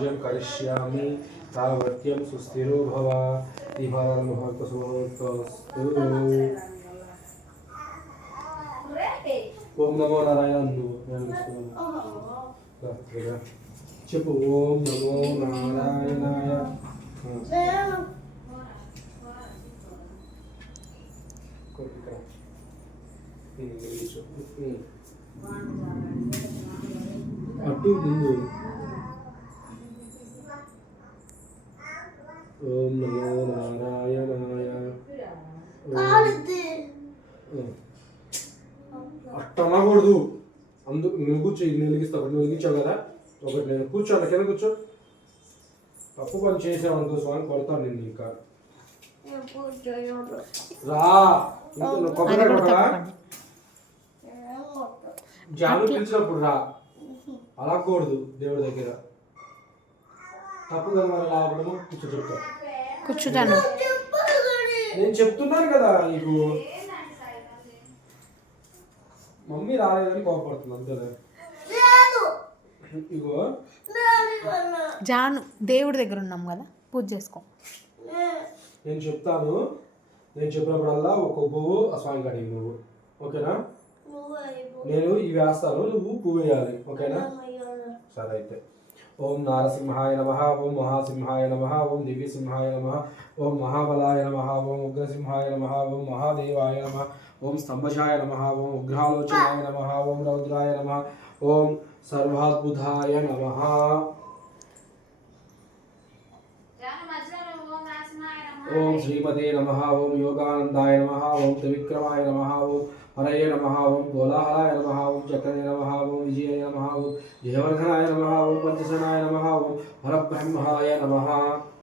पूजन करिष्यामि तावत्यं सुस्थिरो भव मुहूर्तसुमुहूर्तस्तु ओम नमो नारायण చెప్పు ఓం నమో నారాయణాయ అటు ముందు ఓం నమో నారాయణాయ అట్ట అనకూడదు అందుకు నువ్వు కూర్చో ఇది వెలిగిస్తా ఒకటి నువ్వు వెలిగించావు కదా ఒకటి నేను కూర్చో అన్న కింద కూర్చో తప్పు పని చేసావు అనుకో స్వామి కొడతాను నేను ఇంకా రా నువ్వు కొబ్బరి కొట్టరా జాను పిలిచినప్పుడు రా అలా కూడదు దేవుడి దగ్గర తప్పు కదా మరి లాభడము కూర్చో చెప్తా కూర్చుంటాను నేను చెప్తున్నాను కదా నీకు మమ్మీ రాలేదని కోపడుతుంది అంతేనా ఇగో జాను దేవుడి దగ్గర ఉన్నాం కదా పూజ చేసుకో నేను చెప్తాను నేను చెప్పినప్పుడల్లా ఒక్కొక్క పువ్వు ఆ స్వామి కడిగి నువ్వు ఓకేనా నేను ఇవి వేస్తాను నువ్వు పువ్వు వేయాలి ఓకేనా సరే అయితే ఓం నారసింహాయ నమ ఓం మహాసింహాయ నమ ఓం దివ్యసింహాయ నమ ఓం మహాబలాయ నమ ఓం ఉగ్రసింహాయ నమ ఓం మహాదేవాయ నమ ఓం స్తంభజాయ నమ ఓం ఉగ్రాలోచనాయ నమ ఓం రౌద్రాయ నమ ఓం సర్వాద్భుతాయ నమ ఓం శ్రీమతే నమ ఓం యోగానందాయ నమ ఓం త్రివిక్రమాయ నమ ఓం హరయే నమ ఓం కోలాహలాయ నమ ఓం చక్రయ నమ ఓం విజయాయ నమ ఓం జయవర్ధనాయ నమ ఓం పంచసనాయ నమ ఓం పరబ్రహ్మాయ నమ